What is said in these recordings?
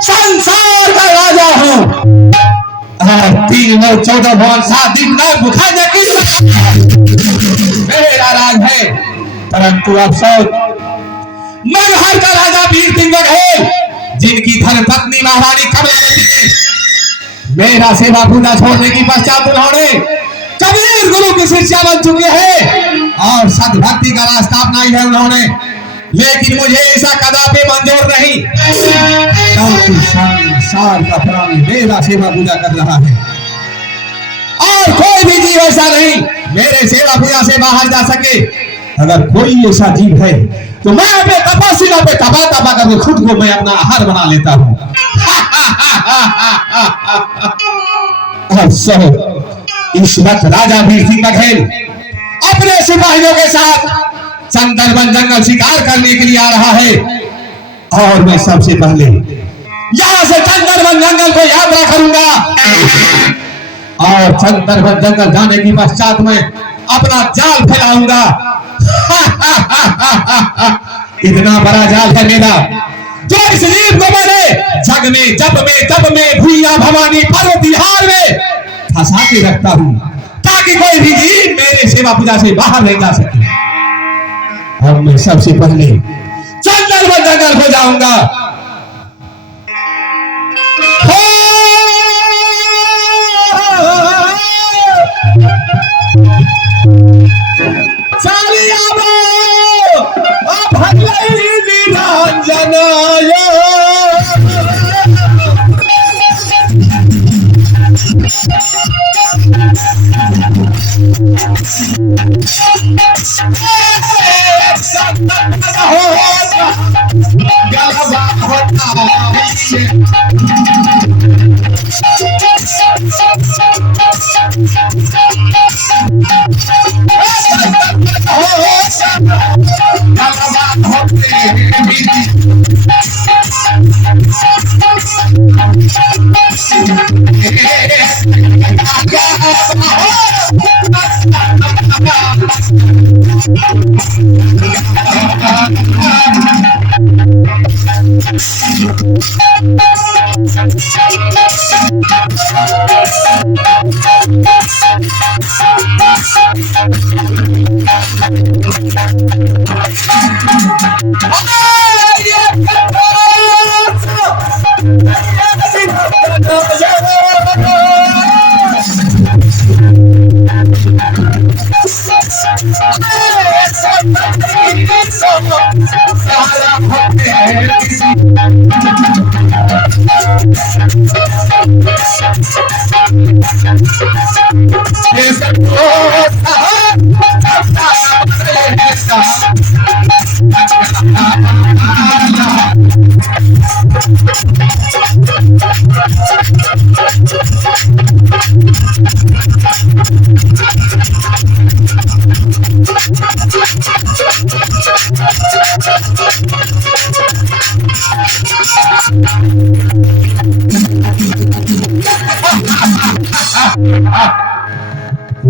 संसार का राजा हूं। 3 और 14 भवन 7 दिन नर बुखाने की मेरा राज है। परंतु अफसोस मगहर का राजा वीर सिंह बघेल, जिनकी धर्म पत्नी महारानी कमलावती ने मेरा सेवा पूजा छोड़ने की पश्चात उन्होंने कबीर गुरु की शिष्या बन चुके हैं और सद्भक्ति का रास्ता अपनाई है उन्होंने। लेकिन मुझे ऐसा कदापि मंजूर नहीं, क्योंकि संसार का प्राणी मेरा सेवा पूजा कर रहा है और कोई भी जीव ऐसा नहीं मेरे सेवा पूजा से बाहर जा सके। अगर कोई ऐसा जीव है तो मैं अपने तपस्या पे तपा तपा करके खुद को मैं अपना आहार बना लेता हूं। इस वक्त राजा वीर सिंह बघेल अपने सिपाहियों के साथ चंदरबन जंगल शिकार करने के लिए आ रहा है और मैं सबसे पहले यहां से चंदरबन जंगल को यात्रा करूंगा और चंदरबन जंगल जाने की पश्चात में अपना जाल फैलाऊंगा। इतना बड़ा जाल है मेरा जो इस जीव को मैंने जग में जब में तब में भूया भवानी पार्वती हार में फंसा के रखता हूं ताकि कोई भी जीव मेरे सेवा पूजा से बाहर नहीं जा सके। और मैं सबसे पहले चंदरबन जंगल हो जाऊंगा।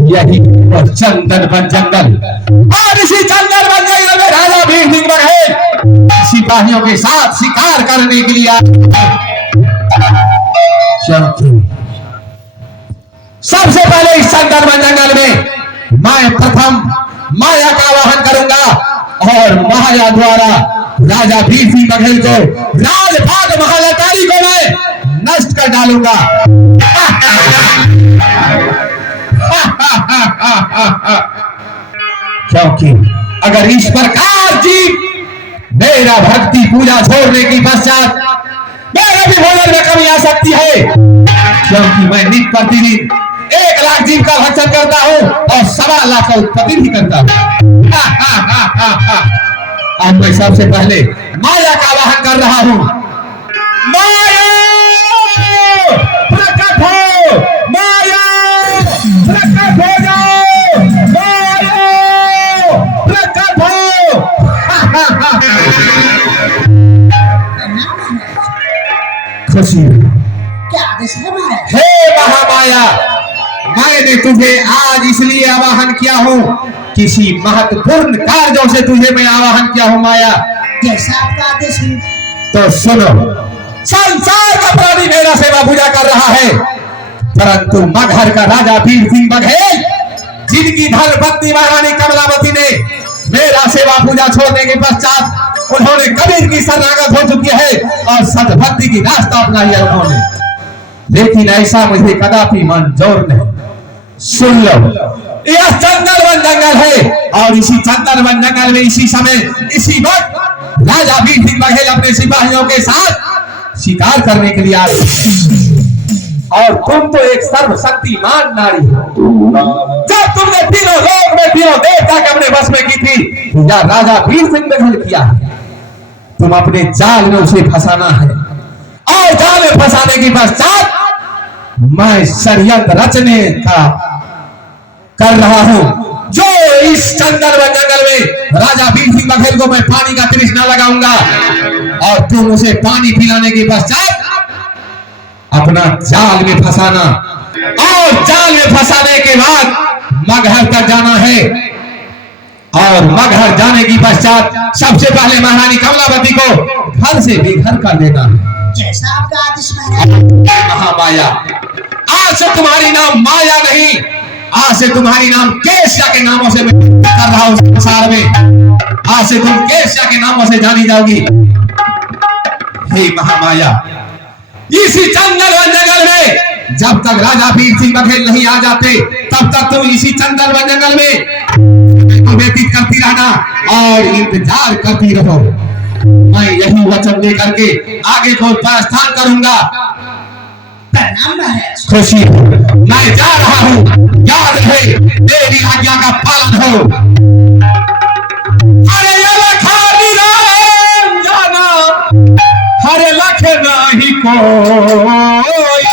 यही चंदरबन जंगल और इसी चंदरबन जंगल में राजा वीर सिंह बघेल सिपाहियों के साथ शिकार करने के लिए सबसे पहले इस चंदरबन जंगल में मैं प्रथम माया का वाहन करूंगा और माया द्वारा राजा वीर सिंह बघेल को राजभाग महालतारी को मैं नष्ट कर डालूंगा। क्योंकि अगर इस प्रकार जीव मेरा भक्ति पूजा छोड़ने की पश्चात मेरे भी भोजन में कमी आ सकती है, क्योंकि मैं नित्य प्रतिदिन 1 लाख जीव का भक्षण करता हूं और 1.25 लाख का उत्पत्ति भी करता हूं। अब मैं सबसे पहले माया का वाहन कर रहा हूं। माया प्रकट हो, माया प्रकट हो जाओ, माया खुशी। क्या आदेश है महाराज? हे महामाया, मैंने तुझे आज इसलिए आवाहन किया हूँ, किसी महत्वपूर्ण कार्यों से तुझे मैं आवाहन किया हूँ माया। जैसा आपका आदेश है। तो सुनो, संसार का प्राणी मेरा सेवा पूजा कर रहा है, परंतु मगहर का राजा वीर सिंह बघेल, जिनकी धर्मपत्नी महारानी कमलावती ने मेरा सेवा पूजा छोड़ने के पश्चात उन्होंने कबीर की शरणागत हो चुकी है और सतभक्ति की रास्ता अपनाई है उन्होंने, लेकिन ऐसा मुझे कदापि मंजूर नहीं। सुन लो, यह चंदनवन जंगल है और इसी चंदनवन जंगल में इसी समय इसी वक्त राजा वीर सिंह बघेल अपने सिपाहियों के साथ शिकार करने के लिए आए, और तुम तो एक सर्वशक्तिमान नारी हो। जब तुमने तीनों लोक में तीनों देवता के अपने बस में की थी, या राजा वीर सिंह बघेल किया है, तुम अपने जाल में उसे फंसाना है, और जाल में फंसाने के पश्चात मैं षड्यंत्र रचने का कर रहा हूं, जो इस चंदनवन जंगल में राजा वीर सिंह बघेल को मैं पानी का तृष्णा लगाऊंगा, और तुम उसे पानी पिलाने के पश्चात अपना जाल में फंसाना, और जाल में फंसाने के बाद मगहर तक जाना है, और मगहर जाने के पश्चात सबसे पहले महारानी कमलावती को घर से बेघर कर देना है। जैसा आपका आदेश महाराज। महामाया, आज से तुम्हारी नाम माया नहीं, आज से तुम्हारी नाम केश्या के नामों से मैं कर रहा हूं संसार में, आज से तुम केश्या के नामों से जानी जाओगी। हे महामाया, इसी चंदनवन जंगल में जब तक राजा वीर सिंह बघेल नहीं आ जाते, तब तक तुम इसी चंदनवन जंगल में व्यतीत करती रहना और इंतजार करती रहो। मैं यही वचन लेकर के आगे को प्रस्थान करूंगा। प्रणाम महाराज। खुशी, मैं जा रहा हूँ, याद रहे मेरी आज्ञा का पालन हो। अरे जाना, हरे लख नहीं कोई,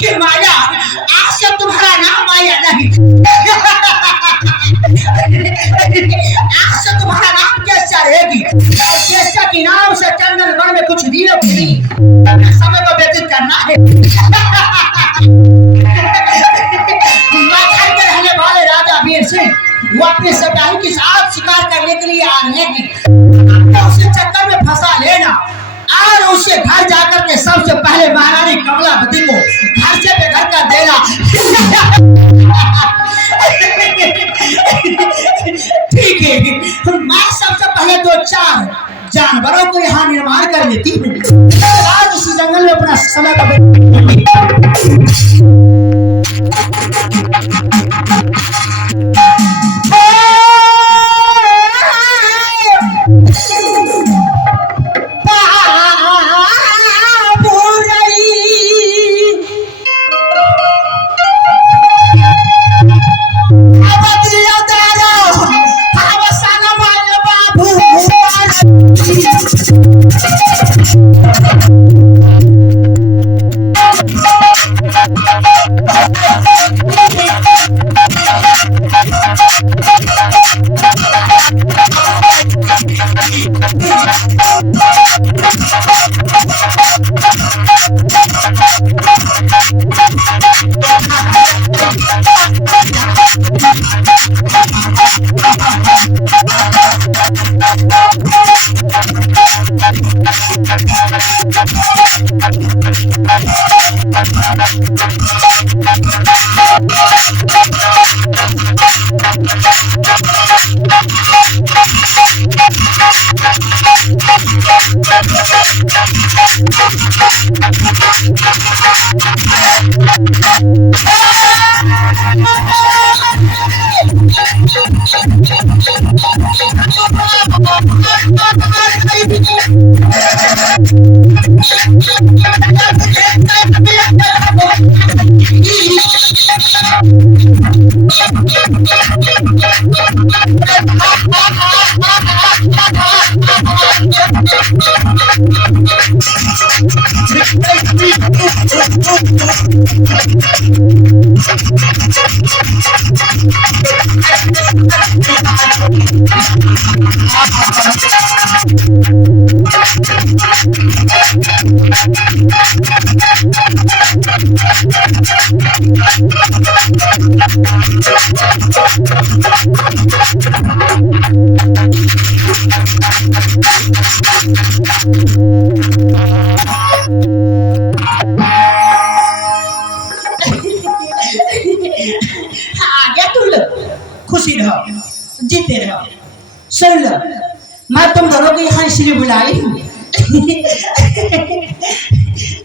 कि माया, आज से तुम्हारा नाम माया नहीं, आज से तुम्हारा नाम केश्या रहेगी, और केश्या के नाम से चंदनवन में कुछ दिनों के लिए समय को व्यतीत करना है। मगहर के रहने वाले राजा वीर सिंह वो अपने सिपाही के साथ शिकार करने के लिए आ रहे हैं, तो उसे चक्कर में फंसा लेना और उसे घर जाकर के सबसे पहले महारानी कमलावती को घर से बेघर कर देना। ठीक है, मैं सबसे पहले 2-4 जानवरों को यहाँ निर्माण कर लेती हूँ, आज इसी जंगल में अपना समय का आगे तुम लोग खुशी रहो, जीते रहो। सुन लो, मैं तुम दोनों को यहाँ इसलिए बुलाई हूँ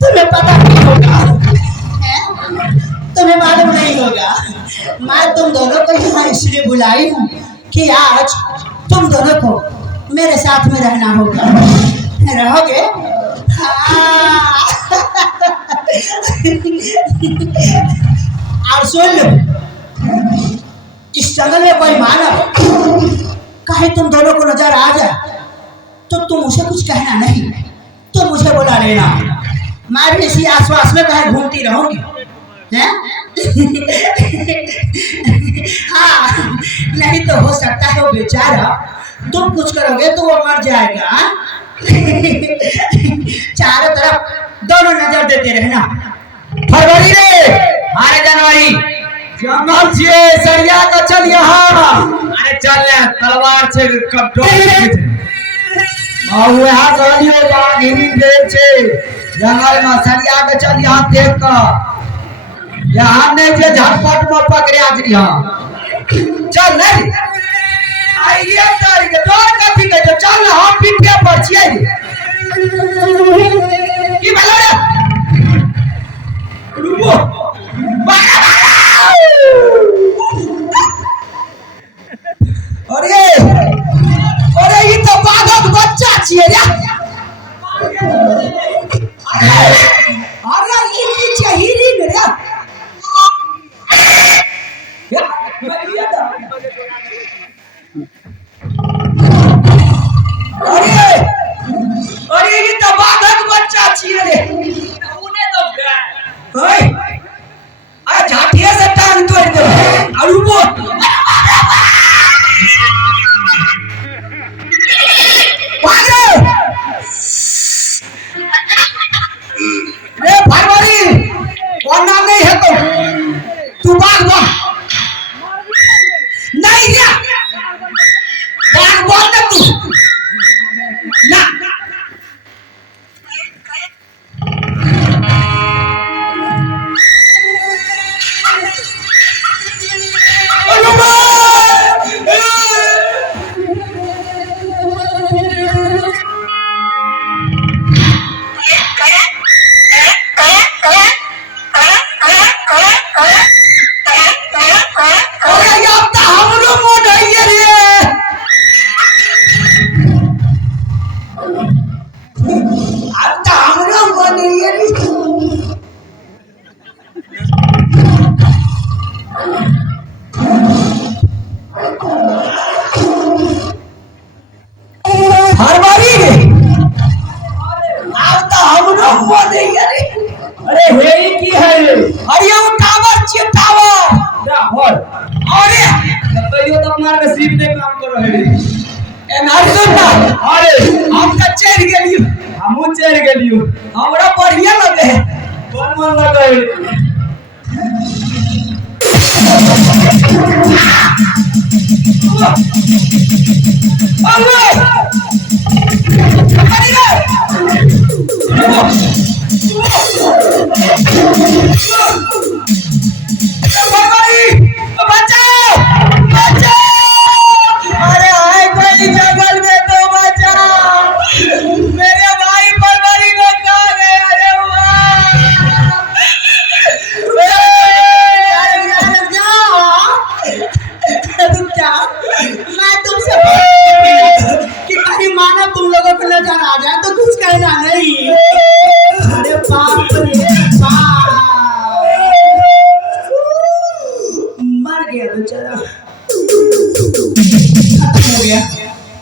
तुम्हें पता नहीं होगा, तुम्हें मालूम नहीं होगा। मैं तुम दोनों को यहाँ इसलिए बुलाई हूँ कि आज तुम दोनों को मेरे साथ में रहना होगा। रहोगे? हाँ। और सुन लो, इस जंगल में कोई मानव कहे तुम दोनों को नजर आ जाए तो तुम उसे कुछ कहना नहीं, तो मुझे बुला लेना। मैं भी इसी आसपास में कहीं घूमती रहूंगी, हैं? हाँ, नहीं तो हो सकता है वो बेचारा, तुम कुछ करोगे तो वो मर जाएगा। चारों तरफ दोनों नजर देते रहना। फरवरी रे, अरे जनवरी, जंगल से सरिया का चल यहाँ। अरे चल ले, तलवार से कब और यहाँ सरियो जा गिरी देर से जंगल में सरिया का चल यहाँ देख कर यहाँ ने जे झटपट में पकड़े आज यहाँ चल नहीं आइए तारीख तोड़ कथी के चल हम पीठे पर छिए की भला रे रुको अरे अरे ये तो बाघक बच्चा छिए रे अरे ये नीचे हिरी में रे अरे अरे ये तो बाघक बच्चा छिए रे उन्हें तो ओए आ झाटिया से टांग तोड़ दे और रुको रे फरवरी कौन नाम नहीं है तू बाघ बन नहीं रे बाघ बोल दे तू ना अरे हे की है अरे वो टावर छे टावर राहुल अरे कहियो तो हमार नसीब ने काम करो है ए नारसुन ना अरे हम त चढ़ गेलियो हमहु चढ़ गेलियो हमरा बढ़िया लगे कौन मन लगे अरे आए कोई जंगल में तो बचाओ मेरे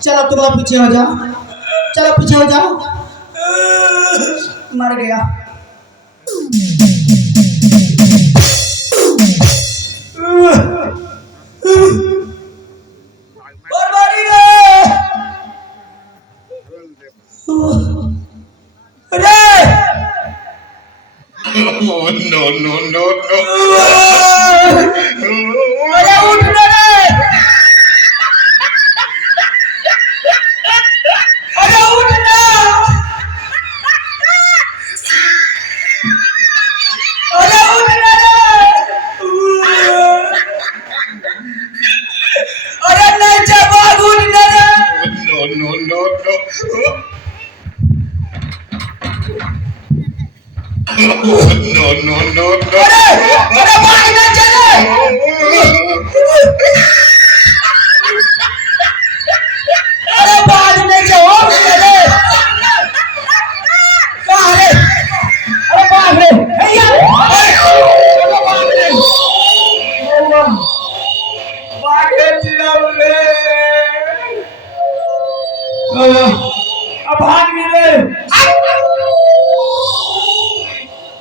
चलो तुम लोग पीछे हो जाओ, चलो पीछे हो जाओ। मर गया। बर्बादी रे। अरे Oh, no, no, no, no. अरे उठ रे। अरे उठ ना। अरे उठ रे। अरे नहीं जवाब उठ रे। No, no, no, no. No, no, no, no. अरे भाग ना चले। अरे भाग ना जाओ चले। कहाँ है? अरे भाग रे। भैया। अरे भाग रे। भाग रे चिड़ाऊ रे। अब भाग नहीं रे।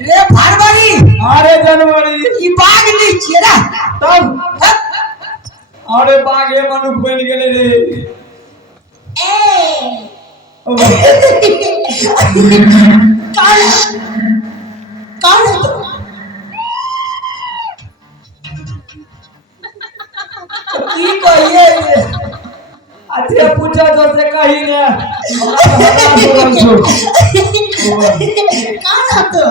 रे भारवारी। अरे जनवरी। ये बाघ नहीं चेरा। तब अरे बाघ ये मनुष्य बन गेले रे। कौन कौन है तू? की कहिए ये? अच्छा पूछा तो से कही ने। कौन है तू?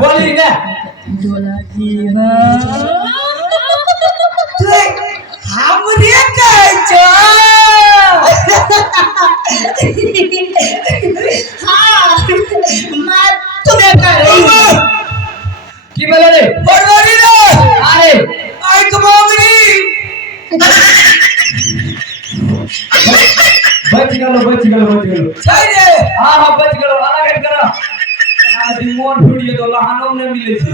बोली ना तू हमरे कहछो। हाँ मैं तुम्हें कह रही हूँ की बोले रे बोली रे। अरे आई कमोगरी बच गलो सही रे। हाँ बच गलो अलग हट करो। रिमोट वीडियो तो लहानो ने मिले छे।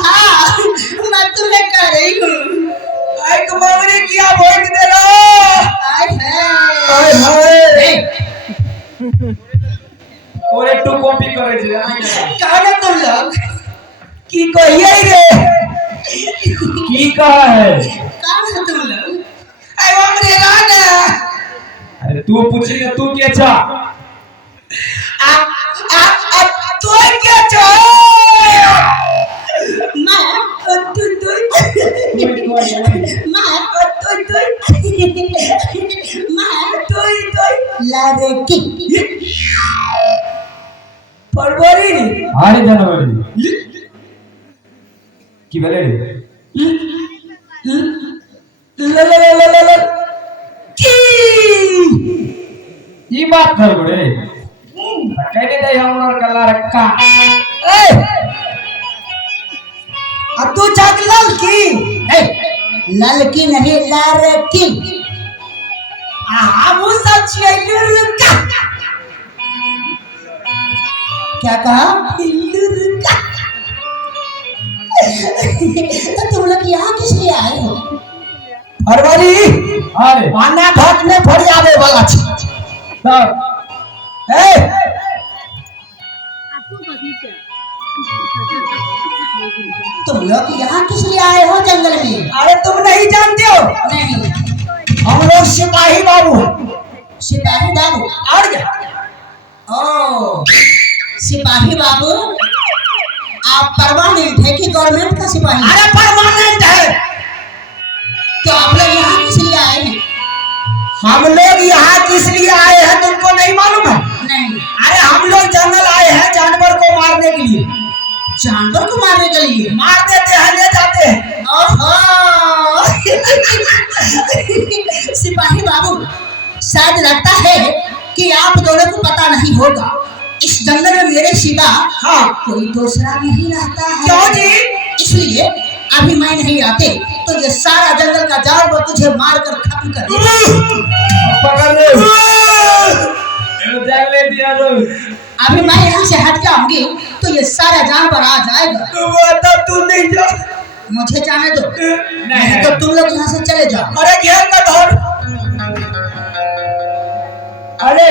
हाँ मैं तुम्हें कह रही हूँ आई कमोगरी किया वोट दे लो। आय हाय और एक तो कॉपी करे छे। काहे तुम लोग की कहिए रे? की कहा है? काहे तुम लोग? आई हमरे राना। अरे तू पूछी ना तू क्या चा? तू क्या चा? मैं लड़की फरवरी। अरे जनवरी की बोले ये बात कर बड़े कहने दे हम और कला रखा। अब तू जाग लड़की लड़की नहीं लड़की। वो सच है लड़का। क्या कहा? लड़का। तो तुम लोग यहाँ किस लिए आए हो? फरवरी अरे माना घाट में फरियादे वाला छे। तब तुम लोग यहाँ किस लिए आए हो जंगल में? अरे तुम नहीं जानते हो? नहीं हम लोग सिपाही बाबू। सिपाही बाबू और क्या? ओ सिपाही बाबू आप परमानेंट है कि गवर्नमेंट का सिपाही? अरे परमानेंट है। तो आप लोग यहाँ किस लिए आए हैं? हम लोग यहाँ किस लिए आए हैं तुमको नहीं मालूम है? नहीं। अरे हम लोग जंगल आए हैं जानवर को मारने के लिए। जानवर को मारने के लिए? मार देते हैं ले जाते हैं। सिपाही बाबू शायद लगता है कि आप दोनों को पता नहीं होगा इस जंगल में मेरे सिवा कोई दूसरा नहीं रहता है। क्यों जी? इसलिए अभी मैं नहीं आते तो ये सारा जंगल का जानवर तुझे मारकर खत्म कर देगा। पकड़ ले। जाग ले दिया तो अभी मैं यहाँ से हट जाऊंगी तो ये सारा जानवर आ जाएगा। तो तू नहीं जा। मुझे जाने दो, नहीं तो तुम लोग यहाँ से चले जाओ। अरे घेर का धर। अरे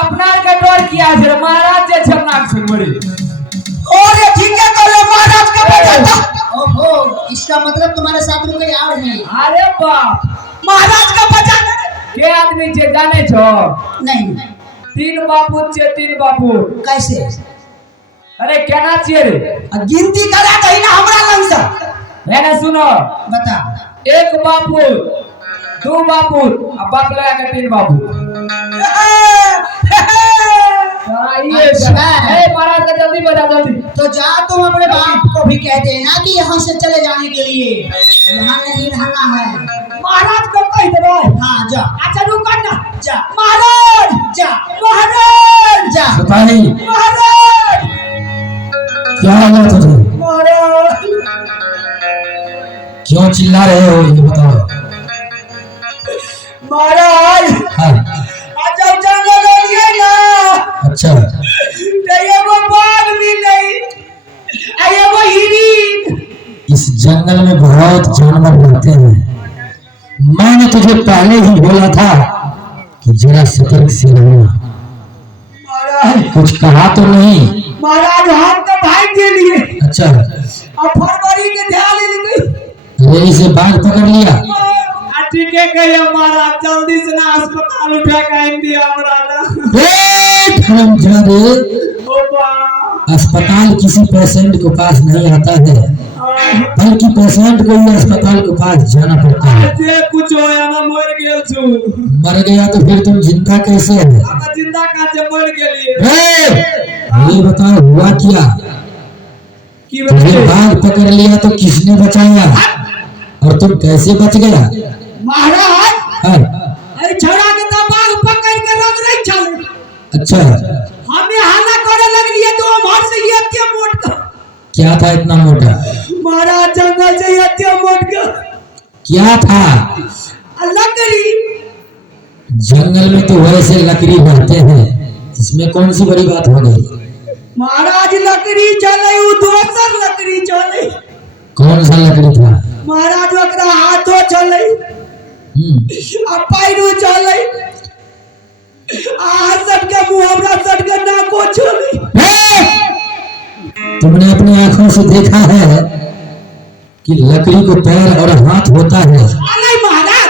अपना का डर किया फिर महाराज जे छमनाक से मरे। और ये ठीक है तो महाराज का बचा। ओहो, इसका मतलब तुम्हारे साथ में कोई और है? अरे बाप, महाराज का बचा के आदमी जे जाने छो? नहीं। 3 बापू छे, 3 बापू। कैसे? अरे केना छिए रे? गिनती करा कहीं ना हमरा लंग से। मैंने सुनो, बता। 1 बापू, 2 बापू, अब बाप लगा के 3 बापू। अच्छा। महाराज का जल्दी बजा जल्दी। तो जा तुम अपने बाप को भी कह देना कि यहाँ से चले जाने के लिए, यहाँ नहीं रहना है। महाराज को कह दे। हाँ जा। अच्छा रुक ना, जा महाराज जा महाराज जा। सिपाही, महाराज क्या हुआ तुझे? महाराज क्यों चिल्ला रहे हो ये बताओ। महाराज हाँ, अच्छा जंगल हो गया ना, अच्छा, तो ये वो बाघ भी नहीं, ये वो हिरन। इस जंगल में बहुत जानवर रहते हैं। मैंने तुझे पहले ही बोला था कि जरा सतर्क से रहना। महाराज कुछ कहा तो नहीं? महाराज हम तो भाग के लिए अच्छा, अब फरवरी के ध्यान ले रेली से बाघ पकड़ लिया। ठीक है कहिए महाराज, जल्दी से ना अस्पताल उठा के दिया हमरा। हरामजादे, ओपा अस्पताल किसी पेशेंट के पास नहीं आता है, बल्कि पेशेंट को ही अस्पताल के पास जाना पड़ता है। जे कुछ होया ना मर गेल छु। मर गया तो फिर तुम जिंदा कैसे है? हम जिंदा का जे मर गेलिए। ये बताओ हुआ क्या? की तुझे बचे बाघ पकड़ लिया तो किसने बचाया और तुम कैसे बच गया? महाराज हाँ, अरे छोड़ा के तो बाघ पकड़ के रख रही छल। अच्छा, हमें हल्ला करे लग लिए तो हम से ये क्या मोट का। क्या था इतना मोटा? महाराज जंगल से ये क्या मोट का क्या था? लकड़ी। जंगल में तो वैसे लकड़ी बढ़ते हैं, इसमें कौन सी बड़ी बात हो गई? महाराज लकड़ी चले, वो दोसर लकड़ी चले। कौन सा लकड़ी था? महाराज ओकरा हाथों चले, आ पैरों चले, आ सबके मुहावरा सबके नाको चले। तुमने अपनी आंखों से देखा है कि लकड़ी को पैर और हाथ होता है? नहीं महाराज,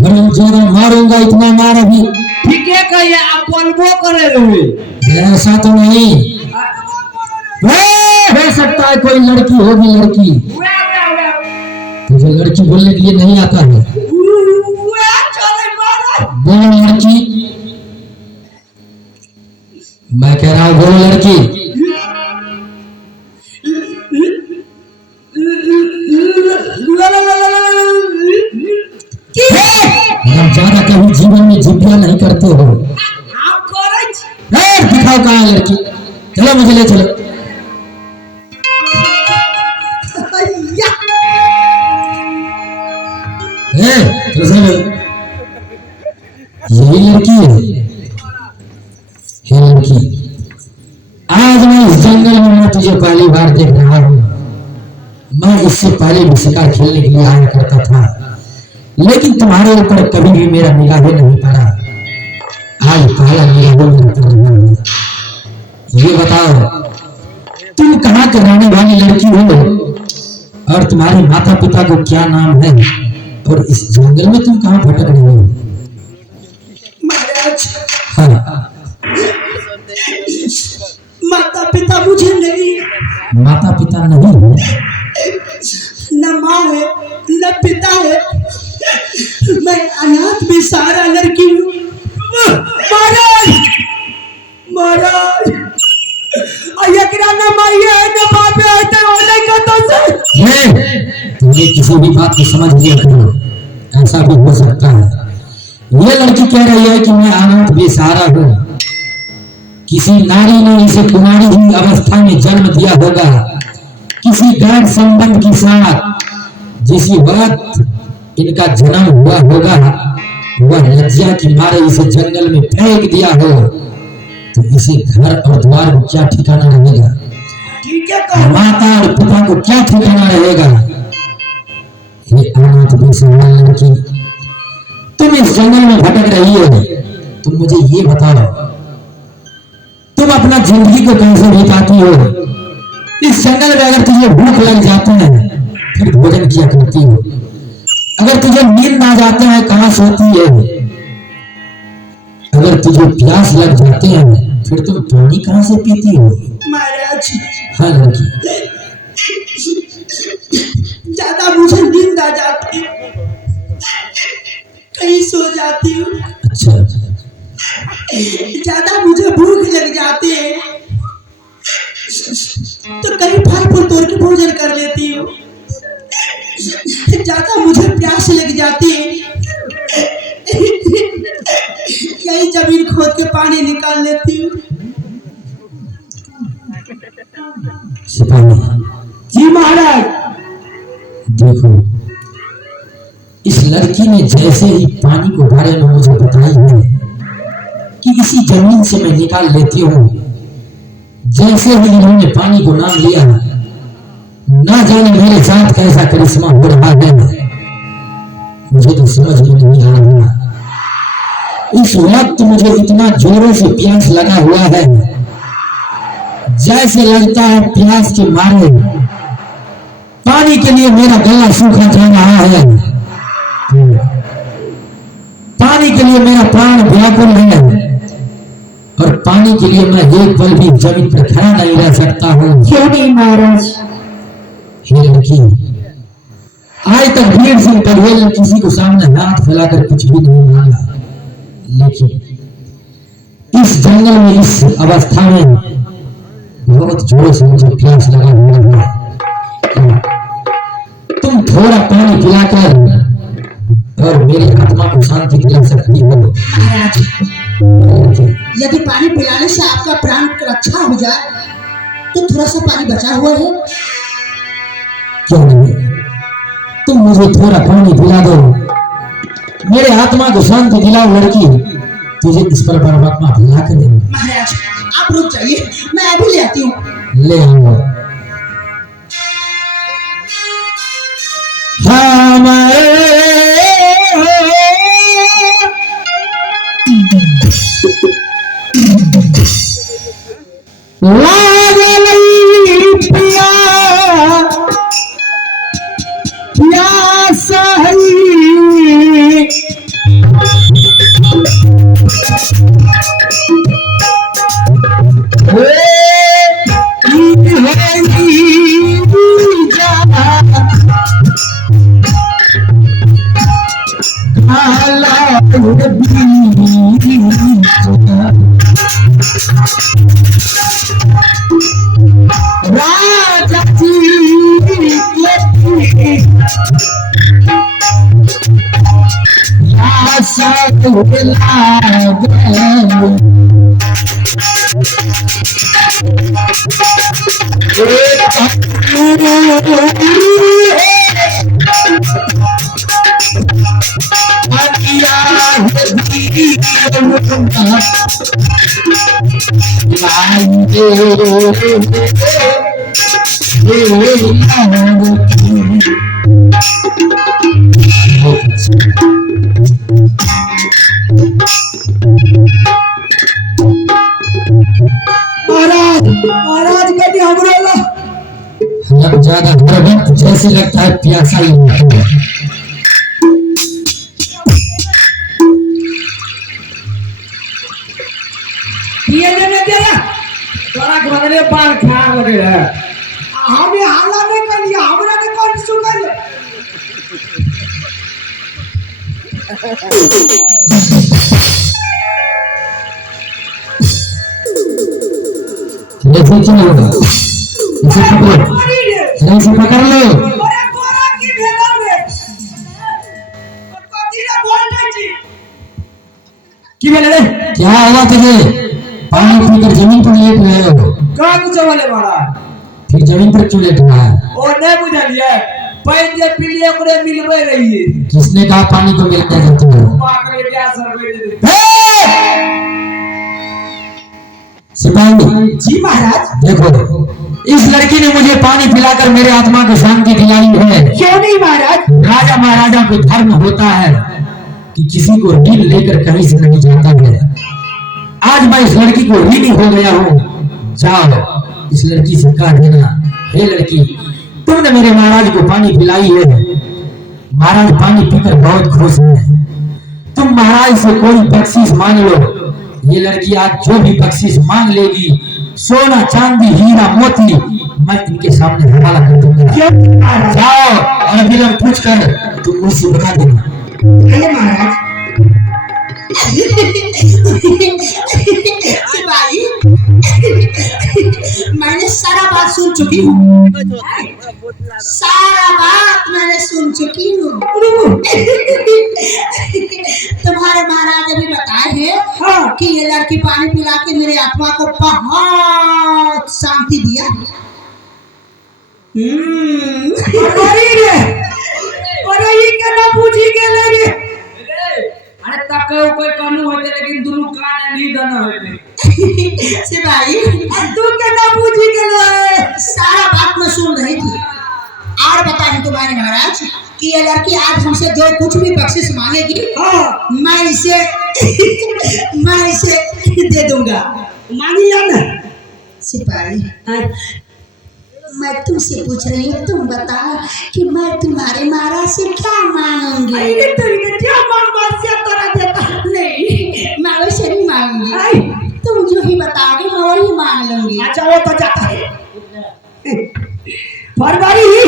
हरामजादा, मारूंगा, इतना मार अभी। ठीक है कहिए, आप बोलबो करे रहे। ऐसा तो नहीं हो सकता है, कोई लड़की होगी। लड़की तुझे लड़की बोलने के लिए नहीं आता है? बोलो लड़की, मैं कह रहा हूँ बोलो लड़की। हम ज्यादा कभी जीवन में जिद्दियां नहीं करते हो। दिखाओ कहाँ है लड़की, चलो मुझे ले चलो। यही लड़की है। हे लड़की, आज मैं इस जंगल में मैं तुझे पहली बार देख रहा हूँ। मैं इससे पहले भी शिकार खेलने के लिए आया करता था, लेकिन तुम्हारे ऊपर कभी भी मेरा निगाहें नहीं पड़ा। आज पहला निगाह मेरे ऊपर रहा है। ये बताओ, तुम कहाँ के रहने वाली लड़की हो और तुम्हारे माता पिता को क्या नाम है, और इस जंगल में तुम कहाँ भटक रही हो? महाराज, हाँ, माता पिता मुझे नहीं है। माता पिता नहीं है? न माँ है न पिता है, मैं अनाथ बेसहारा लड़की हूँ। महाराज, महाराज, एकरा न मारिए न बापे है तो नहीं कहता से। तुझे किसी भी बात को समझ लिया करो, ऐसा भी हो सकता है। ये लड़की कह रही है कि मैं अनाथ बेसहारा हूँ। किसी नारी ने इसे कुमारी ही अवस्था में जन्म दिया होगा, किसी गैर संबंध के साथ। जिसी वक्त इनका जन्म हुआ होगा, वह लज्जा की मारे इसे जंगल में फेंक दिया हो। तो इसे घर और द्वार को क्या ठिकाना रहेगा, ठीक है कहो। माता और पिता को क्या ठिकाना रहेगा। ये अनाथ बेसहारा लड़की, तुम इस जंगल में भटक रही हो, तुम मुझे ये बताओ, तुम अपना जिंदगी को कैसे बिताती हो। इस जंगल में अगर तुझे भूख लग जाती है फिर भोजन किया करती हो, अगर तुझे नींद आ जाते हैं कहाँ सोती है, अगर तुझे प्यास लग जाते हैं फिर तुम पानी कहाँ से पीती हो। महाराज हाँ लड़की, ज्यादा मुझे नींद आ जाती है, कहीं सो जाती हूँ। अच्छा ज्यादा मुझे भूख लग जाती है तो कहीं फल फूल तोड़ के भोजन कर लेती हूँ। ज्यादा मुझे प्यास लग जाती है यही जमीन खोद के पानी निकाल लेती हूँ। सिपाही जी महाराज। देखो, इस लड़की ने जैसे ही पानी को बारे में मुझे बताई है कि इसी जमीन से मैं निकाल लेती हूँ, जैसे ही इन्होंने पानी को नाम लिया, ना जाने मेरे साथ कैसा करिश्मा हो रहा है, मुझे तो समझ में नहीं आ रहा। इस वक्त मुझे इतना जोरों से प्यास लगा हुआ है, जैसे लगता है प्यास के मारे पानी के लिए मेरा गला सूखा जा रहा है, पानी के लिए मेरा प्राण व्याकुल है, और पानी के लिए मैं एक पल भी जमीन पर खड़ा नहीं रह सकता हूँ। क्यों नहीं महाराज? हे लड़की, आज तक वीर सिंह बघेल ने किसी को सामने हाथ फैलाकर कुछ भी नहीं मांगा, लेकिन इस जंगल में इस अवस्था में बहुत जोर से मुझे प्यास लगा हुआ है। तुम थोड़ा पानी पिलाकर और मेरी आत्मा को शांति दिला सकती हो। महाराज, यदि पानी पिलाने से आपका प्राण रक्षा हो जाए तो थोड़ा सा पानी बचा हुआ है। क्यों नहीं, तुम मुझे थोड़ा पानी पिला दो, मेरे आत्मा को शांति दिलाओ। लड़की, तुझे इस पर परमात्मा भला करे। महाराज आप रुक जाइए, मैं अभी ले आती हूँ। ले आओ। महाराज कभी हमरो ज्यादा गर्भित जैसे लगता है प्यासा ही है। ये देने तेरा तोरा घर में पान खा लगे है। हमें हाला नहीं कर लिया, हमरा ने कौन सुन ले। देखो क्या होगा, इसे पकड़ो, इसे पकड़ लो। अरे बोरा की भेला रे, कथी रे बोलते छी? की भेले रे? क्या हुआ तुझे? पानी पीकर जमीन पर लेट गए हो। का कुछ वाले महाराज? फिर जमीन पर क्यों लेट रहा है? ओ नहीं बुझलिए, पानी जे पी लिए ओकरे मिलबे रहिए। किसने कहा पानी को मिलने देते हो? पाकले क्या सरवे दे। सिपाही जी महाराज। देखो, इस लड़की ने मुझे पानी पिलाकर मेरे आत्मा को शांति दिलाई है। क्यों नहीं महाराज? राजा महाराजा को धर्म होता है कि किसी को ऋण लेकर कहीं से नहीं जाता है। आज मैं इस लड़की को ऋणी हो गया हूँ। जाओ इस लड़की से कह देना, हे लड़की, तुमने मेरे महाराज को पानी पिलाई है, महाराज पानी पीकर बहुत खुश है, तुम महाराज से कोई बख्शीश मांग लो। ये लड़की आज जो भी बख्शीश मांग लेगी, सोना चांदी हीरा मोती, मैं इनके सामने हवाला कर दूंगा। जाओ और अभिलम पूछ कर तुम मुझसे बता देना। अरे महाराज। सिपाही, मैंने सारा बात सुन चुकी हूँ, सारा बात मैंने सुन चुकी हूँ। तुम्हारे महाराज अभी बताए हैं कि ये लड़की पानी पिला के मेरे आत्मा को बहुत शांति दिया। अरे ये केना पूछी के लगे? अरे तक कोई कानू होते लेकिन दोनों कान नहीं दना होते। सिपाही, तू केना पूछी के लगे? सारा बात मैं सुन रही थी। और बताए तुम्हारे महाराज कि ये लड़की आज हमसे जो कुछ भी बख्शिश मांगेगी, मैं इसे दे दूंगा। मांगी ना सिपाही, मैं तुमसे पूछ रही हूँ, तुम बताओ कि मैं तुम्हारे महाराज से क्या मांगूंगी? क्या मांग से तरह देता? नहीं, मैं वैसे नहीं मांगूंगी, तुम जो ही बताओगे मैं वही मांग लूंगी। अच्छा वो तो जाता है फरवरी ही,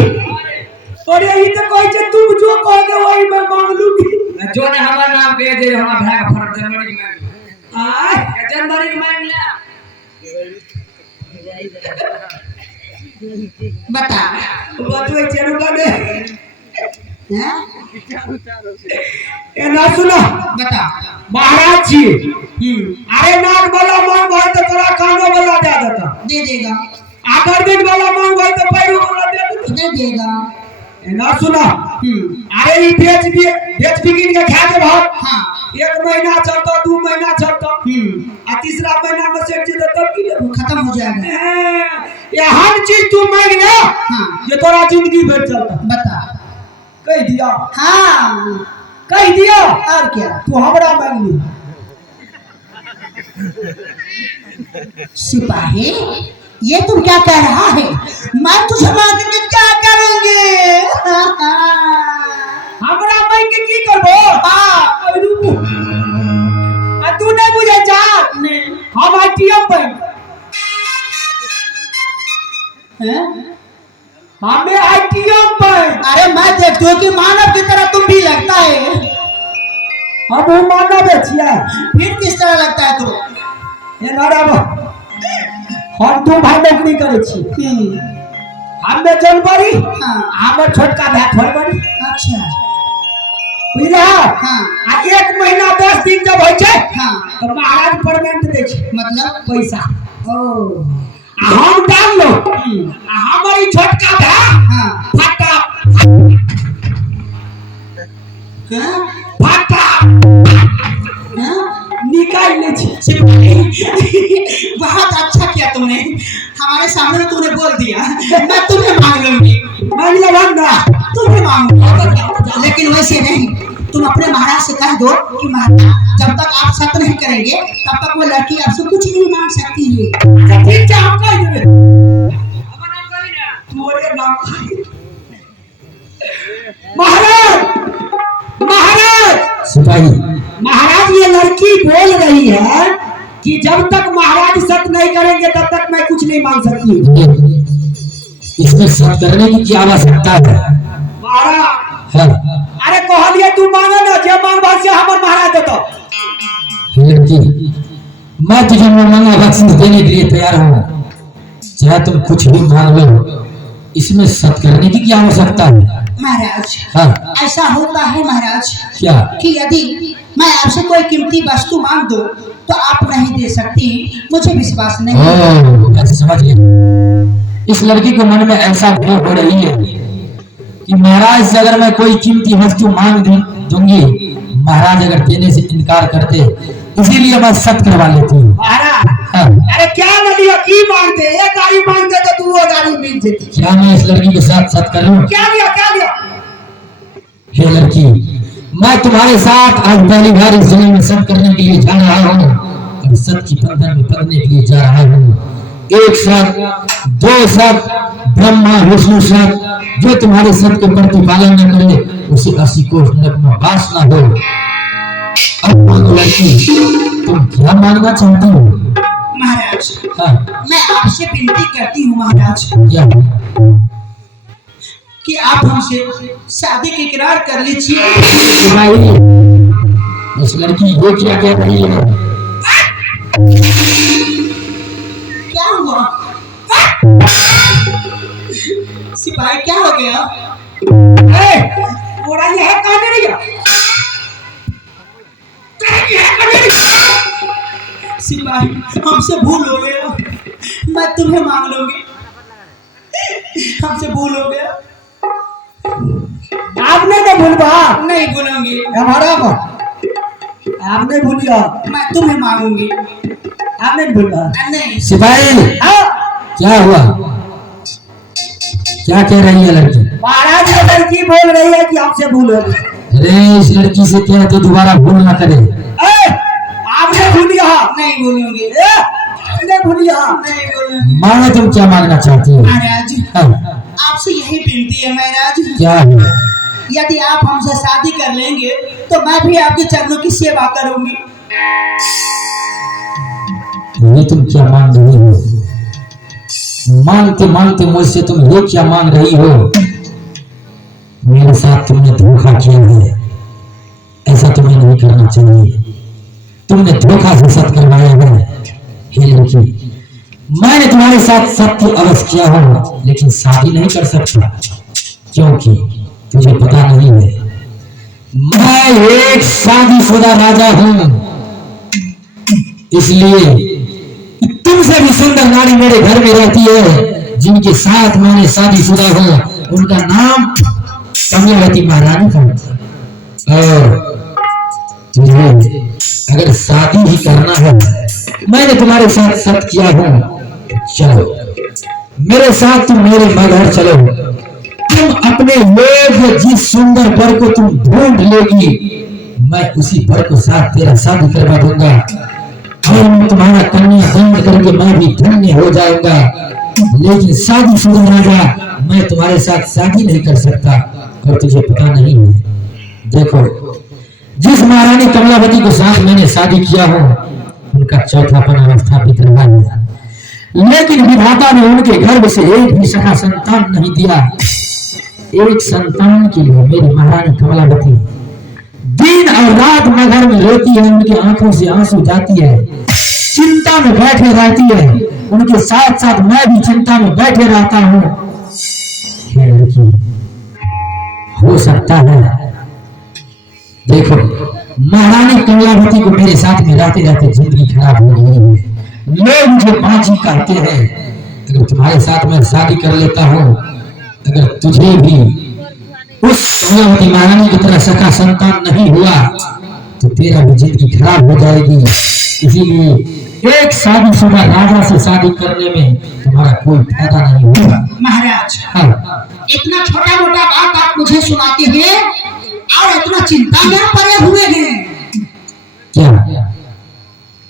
और यही तो कोई जे तुम जो कहोगे वही मैं मांग लूंगी। जो ने हमारा नाम कह दे, हमारा भाई का फर्क जनवरी में जनवरी में मांग लिया। बता बतवे चलो का हैं? ए ना सुनो, बता महाराज जी। अरे नाक वाला मांग भाई तो तोरा कानो वाला दे देता, दे देगा। आगर दिन वाला मांग भाई तो पैरो वाला दे देता, दे देगा। ए ना सुनो, अरे ये बेच बिकिन के खा के भाव। हाँ, 1 महीना चलता, 2 महीना चलता, आ तीसरा महीना में सेठ जी तब की वो खत्म हो जाएगा। ये हर चीज तू मांग ले, हाँ, ये तोरा जिंदगी भर चलता। बता। कह दिया, हाँ, कह दिया। और क्या? तू हमरा मांग ली। सिपाही, ये तुम क्या कह रहा है? मैं तुझे मांग के क्या करूंगी? हमरा मांग के की करबो? तू नहीं बुझे जा, हम आईटीएम बैंक, हमें आईटीएम बैंक। अरे मैं देखती हूँ कि मानव की तरह तुम भी लगता है। हम वो मानव छिया, फिर किस तरह लगता है तू? ये नरब हम दो भाई नौकरी करे छी। हमें जनवरी, हाँ, हमर छोटका भाई फरवरी। अच्छा, बुझला? हाँ, आ 1 महीना 10 दिन जब होय छै, हाँ, तो महाराज पेमेंट दे छै, मतलब पैसा। ओ, आ हम डाल लो, आ हमर ई छोटका भाई हाँ, फटा हाँ, फटा हाँ? निकाल ले छी। बहुत अच्छा किया तुमने, हमारे सामने तुमने बोल दिया। मैं तुम्हें मांग लूंगी, मांग ले ना, तुम्हें मांगूंगी, लेकिन वैसे नहीं। तुम अपने महाराज से कह दो कि महाराज जब तक आप सत्य नहीं करेंगे तब तक वो लड़की आपसे कुछ नहीं मांग सकती है। ठीक है, हम कह देबे। हमर नाम कही ना, तोरे नाम महाराज। महाराज, सिपाही, महाराज ये लड़की बोल रही है कि जब तक महाराज सत्य नहीं करेंगे तब तक मैं कुछ नहीं मांग सकती हूँ। इसमें सब करने की क्या आवश्यकता है? महाराज, हाँ, अरे कहलिए तू मांगे ना, जे मांगबा से हमर महाराज देता। लड़की, मैं तुझे मांगा बख्शिश देने के लिए तैयार हूँ, चाहे तुम कुछ भी मांग लो, इसमें सत करने की क्या आवश्यकता है? महाराज, हाँ, ऐसा होता है महाराज क्या? कि यदि मैं आपसे कोई कीमती वस्तु मांग दूं तो आप नहीं दे सकती, मुझे विश्वास नहीं। ओह, ऐसे समझ गया। इस लड़की को मन में ऐसा भाव हो रही है कि महाराज से अगर मैं कोई कीमती वस्तु मांग दूंगी, महाराज अगर देने से इनकार करते इसीलिए मैं सत करवा लेती हूँ। महाराज हाँ। अरे क्या नदिया की मांगते, एक गाड़ी मांगते तो तू वो गाड़ी मिल देती। क्या मैं इस लड़की के साथ सत कर लूं? क्या दिया क्या दिया? हे लड़की, मैं तुम्हारे साथ आज पहली बार इस जिले में सत करने के लिए जा रहा हूँ और सत की बंधन में बंधने के लिए जा रहा हूँ। एक सत, दो सत, ब्रह्मा विष्णु सत, जो तुम्हारे सत के प्रतिपालन न करे उसे 80 कोस नरक में वास न हो। अब लड़की, तुम क्या मांगना चाहती हो? महाराज हाँ, मैं आपसे विनती करती हूँ महाराज क्या? कि आप हमसे शादी के इकरार कर लीजिए। भाई, इस लड़की ये क्या कह रही है? क्या हुआ? सिपाही क्या हो गया? बोरा ये है कहाँ नहीं गया? सिपाही हमसे भूल हो गया, मैं तुम्हें मांग लूंगी, हमसे भूल हो गया। आपने तो भूलवा नहीं भूलूंगी, हमारा आपने भूलिया, मैं तुम्हें मांगूंगी। आपने भूलवा नहीं सिपाही, हाँ क्या हुआ? क्या कह रही है लड़की? महाराज ये लड़की बोल रही है कि हमसे भूल हो गई। अरे इस लड़की से क्या तो दोबारा भूल ना करे। आपने भूलिया नहीं भूलूंगी, आपने भूलिया नहीं भूलूंगी। मानो तुम क्या मांगना चाहती हो? महाराज हाँ, आपसे यही विनती है महाराज, क्या है? यदि आप हमसे शादी कर लेंगे तो मैं भी आपके चरणों की सेवा करूंगी। ये तुम क्या मांग रही हो? मांगते मांगते मुझसे तुम ये क्या मांग रही हो? मेरे साथ तुमने धोखा किया है, ऐसा तुम्हें नहीं करना चाहिए। तुमने धोखा से सत करवाया है। हे लड़की, मैंने तुम्हारे साथ सत्य अवश्य किया हो, लेकिन शादी नहीं कर सकता, क्योंकि तुझे पता नहीं है मैं एक शादीशुदा राजा हूं। इसलिए तुमसे भी सुंदर नारी मेरे घर में रहती है, जिनके साथ मैंने शादीशुदा हूं। उनका नाम कमलावती महारानी था। और तुझे अगर शादी ही करना है, मैंने तुम्हारे साथ सत किया हूं, तो चलो मेरे साथ, तुम मेरे मगर चलो। तुम अपने लोग जिस सुंदर वर को तुम ढूंढ लेगी, मैं उसी वर को साथ तेरा शादी करवा दूंगा और मैं तुम्हारा कन्या दान करके मैं भी धन्य हो जाऊंगा। लेकिन शादीशुदा राजा मैं तुम्हारे साथ शादी नहीं कर सकता, और तुझे पता नहीं है। देखो, जिस महारानी कमलावती के साथ मैंने शादी किया हो, उनका चौथापन अवस्थापित रहा है, लेकिन विधाता ने उनके गर्भ से एक भी सखा संतान नहीं दिया। एक संतान के लिए मेरी महारानी कमलावती दिन और रात मैं घर में रोती है, उनकी आंखों से आंसू जाती है, चिंता में बैठे रहती है। उनके साथ साथ मैं भी चिंता में बैठे रहता हूँ। हे लड़की, हो सकता है, देखो, महारानी कमलावती को मेरे साथ में रहते रहते जिंदगी खराब हो रही है। लोग मुझे बाजी कहते हैं। अगर तुम्हारे साथ मैं शादी कर लेता हूँ, अगर तुझे भी उस कमलावती महारानी की तरह सका संतान नहीं हुआ, तो तेरा भी जिंदगी खराब हो जाएगी। इसीलिए एक शादीशुदा राजा से शादी करने में तुम्हारा कोई फायदा नहीं होगा। महाराज, हाँ, इतना छोटा मोटा बात आप मुझे सुनाते हैं और इतना चिंता में पड़े हुए हैं। क्या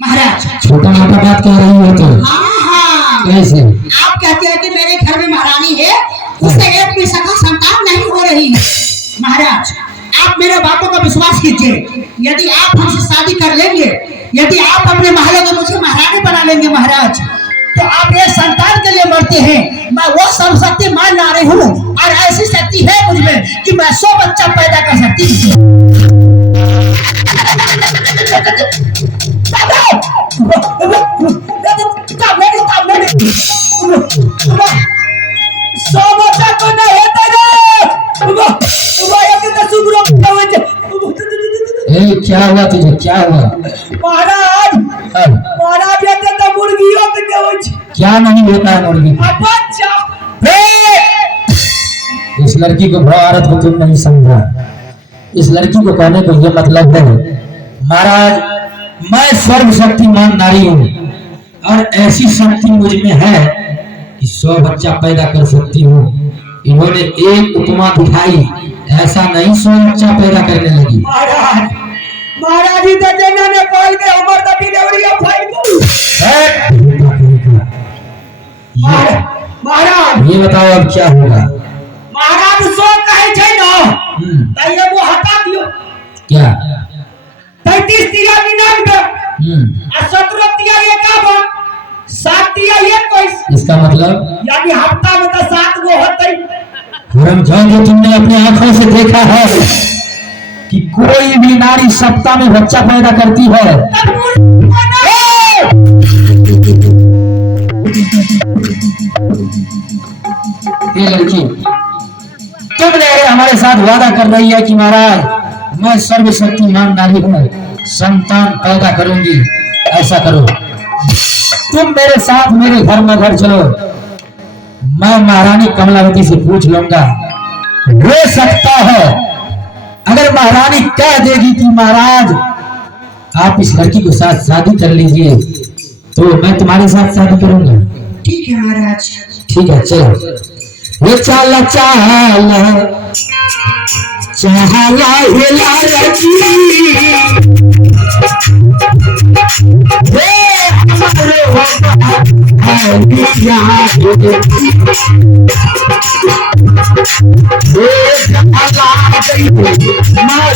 महाराज, छोटा मोटा बात कह रही हो तो? हाँ, कैसे? आप कहते हैं कि मेरे घर में महारानी है, उससे एक भी सखा संतान नहीं हो रही है। महाराज, आप मेरे बातों का विश्वास कीजिए। यदि आप हमसे शादी कर लेंगे, यदि आप अपने महलों में मुझे महारानी बना लेंगे महाराज, तो आप एक संतान के लिए मरते हैं। मैं वो सब शक्ति मान ला रही हूँ, और ऐसी शक्ति है मुझ में कि मैं 100 बच्चा पैदा कर सकती हूँ। क्या हुआ तुझे? क्या हुआ? महाराज, हाँ, महाराज ये तो मुर्गियों के देवो छ। क्या नहीं होता है मुर्गी? बच्चा इस लड़की को भारत को तुम नहीं समझा। इस लड़की को कहने को ये मतलब है, महाराज मैं सर्वशक्तिमान नारी हूँ और ऐसी शक्ति मुझ में है कि 100 बच्चा पैदा कर सकती हूँ। इन्होंने एक उपमा दिखाई, ऐसा नहीं 100 बच्चा पैदा करने लगी। महाराज महाराज जी तो जना ने बोल के हमर तो डिलीवरी ऑफ फाइल महाराज ये बताओ अब क्या होगा? महाराज सो कहे छै न तइए वो हटा दियो। क्या? 33 तिया 99 आ 17 तिया 51 7 तिया 21। इसका मतलब यानी हफ्ता में तो 7 गो होतै। हरमजान, जो तुमने अपनी आंखों से देखा है कि कोई भी नारी सप्ताह में बच्चा पैदा करती है। ये लड़की तुम मेरे हमारे साथ वादा कर रही है कि महाराज मैं सर्वशक्तिमान नारी हूँ, संतान पैदा करूंगी। ऐसा करो, तुम मेरे साथ मेरे घर में घर चलो, मैं महारानी कमलावती से पूछ लूंगा। हो सकता है अगर महारानी कह देगी कि महाराज आप इस लड़की के साथ शादी कर लीजिए, तो मैं तुम्हारे साथ शादी करूंगा। ठीक है महाराज। ठीक है, चलो। वो चाला चाला चाला हिला रखी हमारे